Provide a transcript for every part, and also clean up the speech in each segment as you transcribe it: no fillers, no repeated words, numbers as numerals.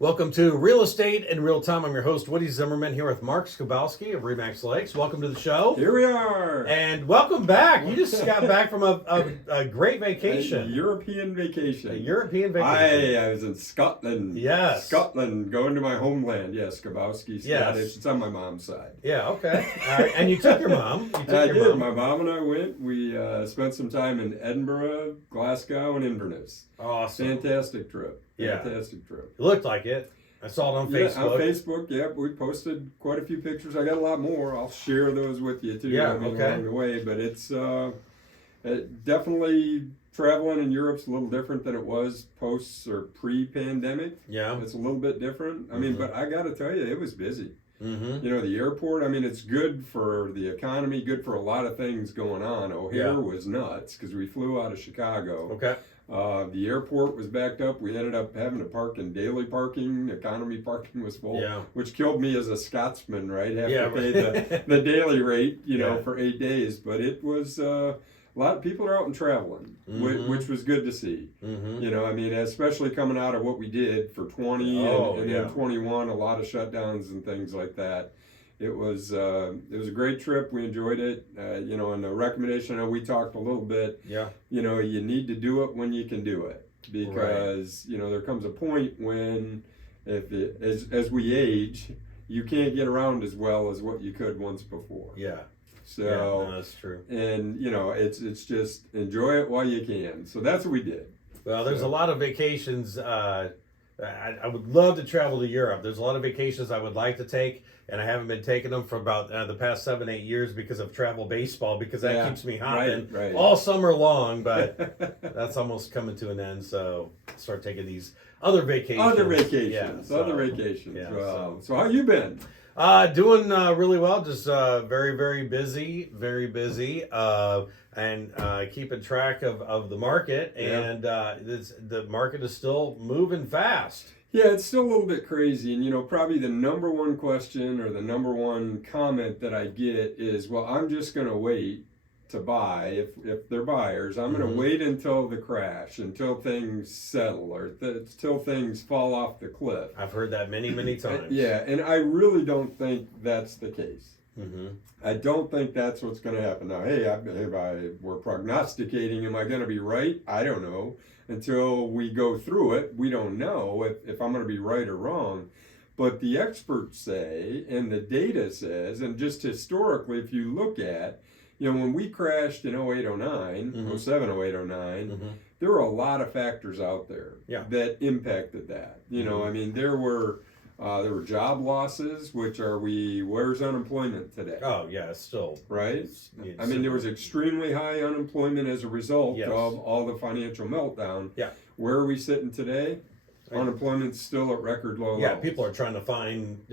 Welcome to Real Estate in Real Time. I'm your host, Woody Zimmerman, here with Mark Skabowski of Remax Lakes. Welcome to the show. Here we are. And welcome back. You just got back from a great vacation. A European vacation. A European vacation. I was in Scotland. Yes. Scotland, going to my homeland. Yes, Skabowski, Scottish. Yes. It's on my mom's side. Yeah, okay. All right. And you took your mom. I did. My mom and I went. We spent some time in Edinburgh, Glasgow, and Inverness. Awesome. Fantastic trip. Yeah. Fantastic trip. It looked like it. I saw it on Facebook. Yeah, on Facebook, yeah. We posted quite a few pictures. I got a lot more. I'll share those with you, too, along the way. But it's definitely traveling in Europe's a little different than it was post or pre-pandemic. Yeah. It's a little bit different. I mean, but I got to tell you, it was busy. Mm-hmm. You know, the airport, I mean, it's good for the economy, good for a lot of things going on. O'Hare was nuts because we flew out of Chicago. Okay. The airport was backed up. We ended up having to park in daily parking. Economy parking was full, which killed me as a Scotsman, right? Have to pay the daily rate, you know, for 8 days. But it was a lot of people are out and traveling, which was good to see. You know, I mean, especially coming out of what we did for 20 and then 21, a lot of shutdowns and things like that. It was a great trip. We enjoyed it. You know, and the recommendation, I know we talked a little bit. Yeah. You know, you need to do it when you can do it because you know there comes a point when, as we age, you can't get around as well as what you could once before. Yeah. So that's true. And you know, it's just enjoy it while you can. So that's what we did. Well, there's a lot of vacations. I would love to travel to Europe. There's a lot of vacations I would like to take, and I haven't been taking them for about the past 7-8 years because of travel baseball, because that keeps me hopping all summer long, but that's almost coming to an end, so I'll start taking these other vacations. Other vacations. Wow. So how you been? Doing really well. Just very, very busy. Very busy. And keeping track of the market. And the market is still moving fast. Yeah, it's still a little bit crazy. And, you know, probably the number one question or the number one comment that I get is, well, I'm just going to wait to buy if they're buyers. I'm going to wait until the crash, until things settle, or until things fall off the cliff. I've heard that many times. And I really don't think that's the case. I don't think that's what's going to happen. Now, hey, if we're prognosticating, am I going to be right? I don't know. Until we go through it, we don't know if I'm going to be right or wrong. But the experts say, and the data says, and just historically, if you look at, you know, when we crashed in 08, 09, 07, 08, 09, there were a lot of factors out there that impacted that. You know, I mean, there were job losses, where's unemployment today? Oh, yeah, it's still. Right? I mean, there was extremely high unemployment as a result of all the financial meltdown. Yeah. Where are we sitting today? Unemployment's still at record low levels. Yeah, people are trying to find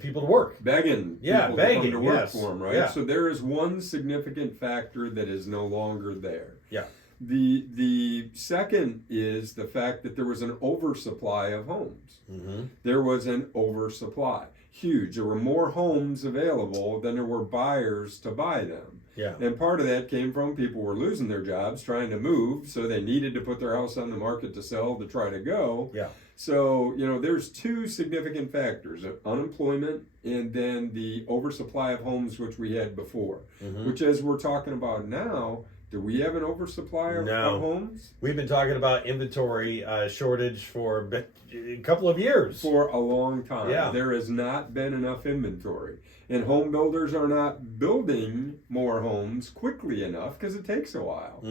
people to work. Begging people to come to work for them, right? Yeah. So there is one significant factor that is no longer there. Yeah. The second is the fact that there was an oversupply of homes. There was an oversupply. Huge. There were more homes available than there were buyers to buy them. Yeah. And part of that came from people were losing their jobs, trying to move, so they needed to put their house on the market to sell, to try to go. Yeah. So, you know, there's two significant factors, unemployment and then the oversupply of homes, which we had before, which as we're talking about now, do we have an oversupply of homes? We've been talking about inventory shortage for a couple of years. For a long time. Yeah. There has not been enough inventory. And home builders are not building more homes quickly enough because it takes a while.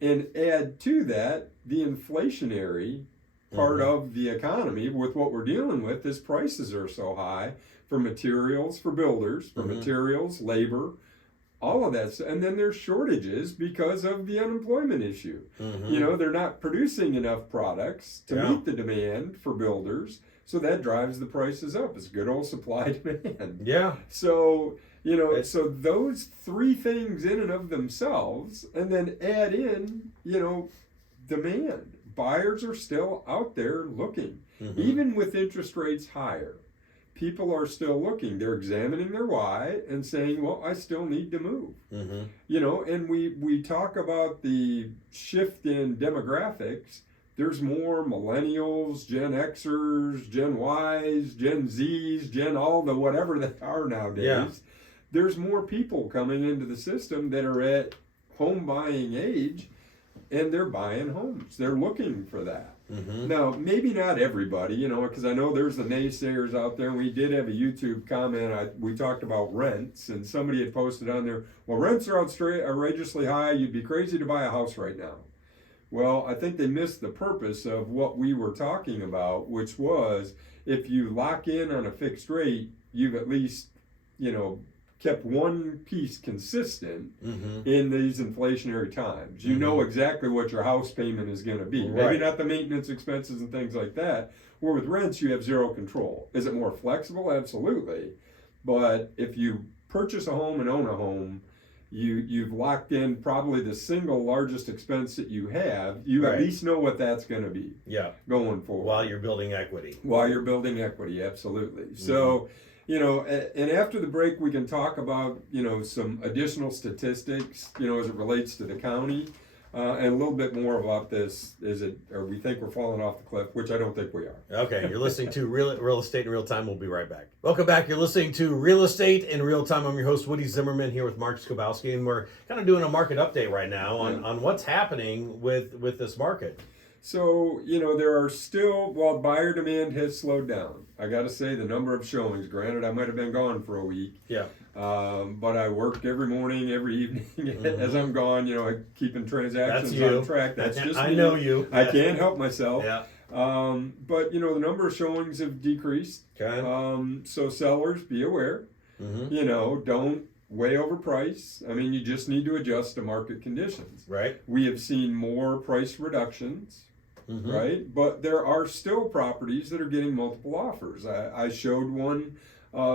And add to that, the inflationary part of the economy with what we're dealing with is prices are so high for materials, for builders, for materials, labor, all of that. And then there's shortages because of the unemployment issue. You know, they're not producing enough products to meet the demand for builders. So that drives the prices up. It's good old supply demand. Yeah. So, you know, so those three things in and of themselves, and then add in, you know, demand. Buyers are still out there looking, even with interest rates higher. People are still looking. They're examining their why and saying, well, I still need to move. You know, and we talk about the shift in demographics, there's more millennials, Gen Xers, Gen Ys, Gen Zs, Gen all the whatever they are nowadays. Yeah. There's more people coming into the system that are at home buying age, and they're buying homes. They're looking for that. Mm-hmm. Now, maybe not everybody, because I know there's the naysayers out there. We did have a YouTube comment. We talked about rents, and somebody had posted on there, well, rents are outrageously high. You'd be crazy to buy a house right now. Well, I think they missed the purpose of what we were talking about, which was if you lock in on a fixed rate, you've at least, kept one piece consistent in these inflationary times. You know exactly what your house payment is going to be. Right. Maybe not the maintenance expenses and things like that. Where with rents, you have zero control. Is it more flexible? Absolutely. But if you purchase a home and own a home, you've locked in probably the single largest expense that you have. You at least know what that's going to be going forward. While you're building equity. While you're building equity, absolutely. So, and after the break, we can talk about, some additional statistics, as it relates to the county, and a little bit more about this. Or we think we're falling off the cliff, which I don't think we are. Okay, you're listening to Real Estate in Real Time. We'll be right back. Welcome back. You're listening to Real Estate in Real Time. I'm your host, Woody Zimmerman, here with Mark Skobowski, and we're kind of doing a market update right now on what's happening with this market. So, there are still, while buyer demand has slowed down, I got to say the number of showings, granted, I might have been gone for a week. Yeah. But I work every morning, every evening as I'm gone, keeping transactions on track. That's just me. I know you. I can't help myself. Yeah. But, the number of showings have decreased. Okay. So sellers, be aware. Don't way overprice. I mean, you just need to adjust to market conditions. Right. We have seen more price reductions. Right? But there are still properties that are getting multiple offers. I showed one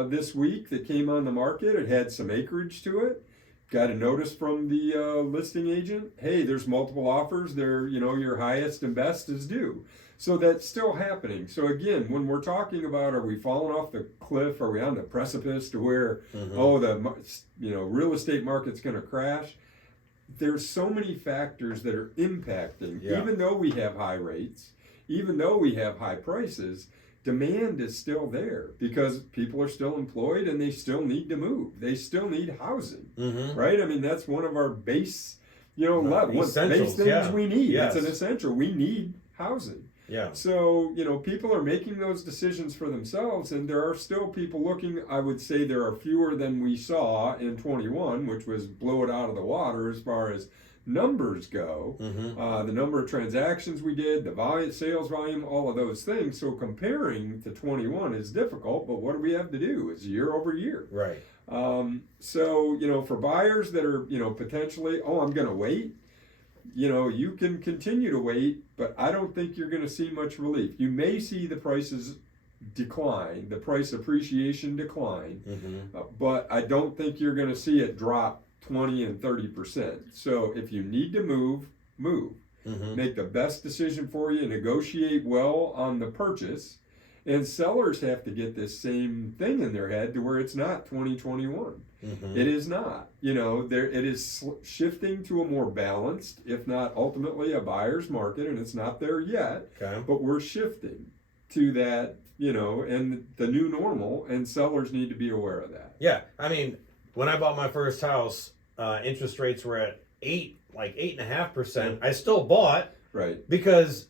this week that came on the market. It had some acreage to it. Got a notice from the listing agent. Hey, there's multiple offers. They're, your highest and best is due. So that's still happening. So again, when we're talking about are we falling off the cliff? Are we on the precipice to where, the real estate market's going to crash? There's so many factors that are impacting. Even though we have high rates, even though we have high prices, demand is still there because people are still employed and they still need to move. They still need housing, right? I mean, that's one of our base, base things we need. It's an essential. We need housing. Yeah. So, people are making those decisions for themselves, and there are still people looking. I would say there are fewer than we saw in 21, which was blow it out of the water as far as numbers go. The number of transactions we did, the sales volume, all of those things. So comparing to 21 is difficult, but what do we have to do? It's year over year. Right. So, for buyers that are, potentially, I'm going to wait. You can continue to wait, but I don't think you're going to see much relief. You may see the prices decline, the price appreciation decline, but I don't think you're going to see it drop 20 and 30%. So if you need to move. Make the best decision for you, negotiate well on the purchase, and sellers have to get this same thing in their head to where it's not 2021. It is not. It is shifting to a more balanced, if not ultimately a buyer's market, and it's not there yet. Okay. But we're shifting to that, and the new normal, and sellers need to be aware of that. Yeah. I mean, when I bought my first house, interest rates were at 8.5%. I still bought. Right. Because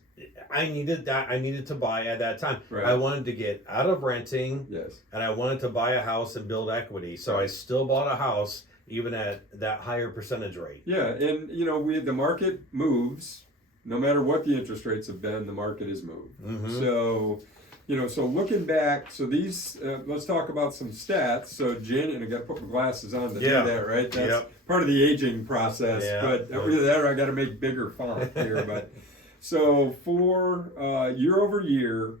I needed to buy at that time. Right. I wanted to get out of renting. Yes. And I wanted to buy a house and build equity. So I still bought a house even at that higher percentage rate. Yeah, and the market moves no matter what the interest rates have been. The market has moved. So, so looking back, so these let's talk about some stats. So and I got to put my glasses on to do that, right? That's part of the aging process. But there I got to make bigger font here, but. So for year over year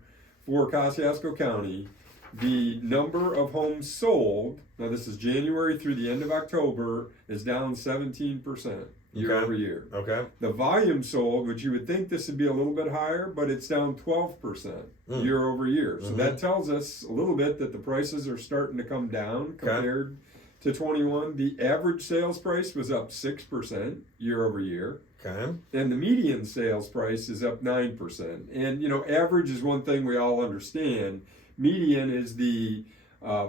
for Kosciuszko County, the number of homes sold, now this is January through the end of October, is down 17% year over year. Okay. The volume sold, which you would think this would be a little bit higher, but it's down 12% year over year. So that tells us a little bit that the prices are starting to come down compared to 21. The average sales price was up 6% year over year. Okay. And the median sales price is up 9%. And, average is one thing we all understand. Median is the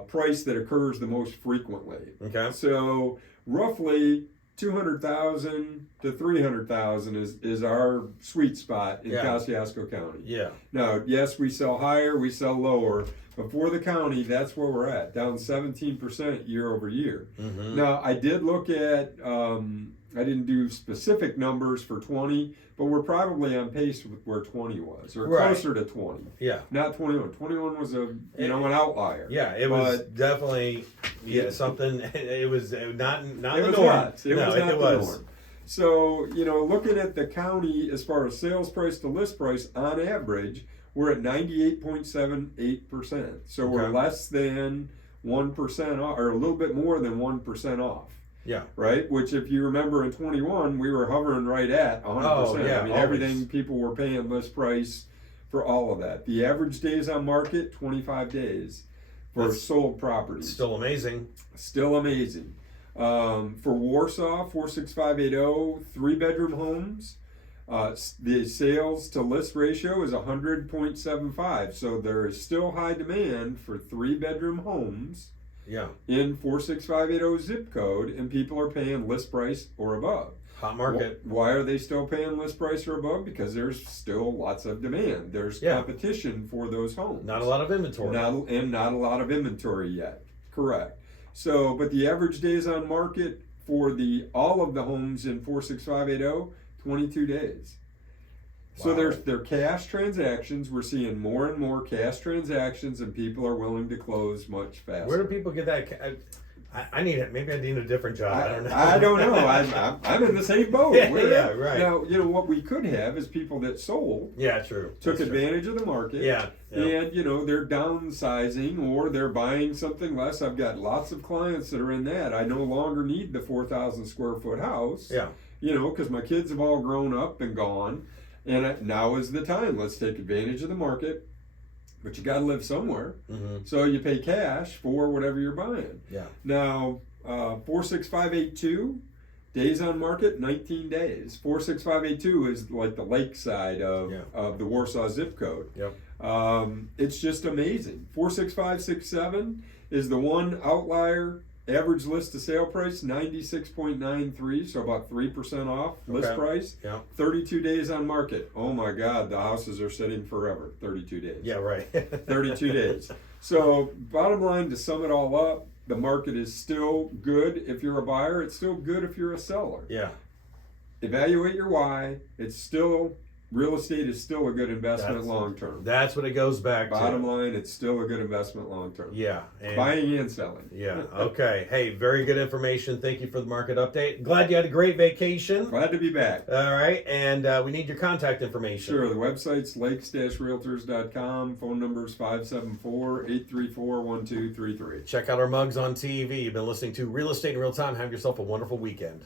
price that occurs the most frequently. Okay. So roughly 200,000 to 300,000 is our sweet spot in Kosciuszko County. Yeah. Now, yes, we sell higher, we sell lower, but for the county, that's where we're at, down 17% year over year. Mm-hmm. Now, I did look at, I didn't do specific numbers for 20, but we're probably on pace with where 20 was, or closer to 20. Yeah. Not 21. 21 was an outlier. Yeah, it was definitely something. It was not It the was norm. not. It was not the norm. So, looking at the county as far as sales price to list price, on average, we're at 98.78%. So we're less than 1% off, or a little bit more than 1% off. Yeah. Right? Which, if you remember in 21, we were hovering right at 100%. Oh, yeah, I mean, always. everything, people were paying list price for all of that. The average days on market, 25 days for sold properties. Still amazing. Still amazing. For Warsaw, 46580, 3-bedroom homes, the sales to list ratio is 100.75. So there is still high demand for 3-bedroom homes. Yeah. In 46580 zip code, and people are paying list price or above. Hot market. Why are they still paying list price or above? Because there's still lots of demand. There's competition for those homes. Not a lot of inventory. Not a lot of inventory yet. Correct. So, but the average days on market for all of the homes in 46580, 22 days. So they're cash transactions. We're seeing more and more cash transactions, and people are willing to close much faster. Where do people get that? I need it. Maybe I need a different job. I don't know. I don't know. I'm in the same boat. Yeah, right. Now, what we could have is people that sold. Yeah, true. Took advantage of the market. Yeah. And, they're downsizing or they're buying something less. I've got lots of clients that are in that. I no longer need the 4,000 square foot house. Yeah. Because my kids have all grown up and gone. And now is the time. Let's take advantage of the market. But you got to live somewhere. Mm-hmm. So you pay cash for whatever you're buying. Yeah. Now, 46582, days on market, 19 days. 46582 is like the lakeside of the Warsaw zip code. Yep. It's just amazing. 46567 is the one outlier. Average list to sale price, 96.93, so about 3% off list price. Yeah. 32 days on market. Oh my God, the houses are sitting forever. 32 days. Yeah, right. 32 days. So bottom line, to sum it all up, the market is still good if you're a buyer. It's still good if you're a seller. Yeah. Evaluate your why. Real estate is still a good investment long term. That's what it goes back to. Bottom line, it's still a good investment long term. Yeah. Buying and selling. Yeah. Okay. Hey, very good information. Thank you for the market update. Glad you had a great vacation. Glad to be back. All right. And we need your contact information. Sure. The website's lakes-realtors.com. Phone number is 574-834-1233. Check out our mugs on TV. You've been listening to Real Estate in Real Time. Have yourself a wonderful weekend.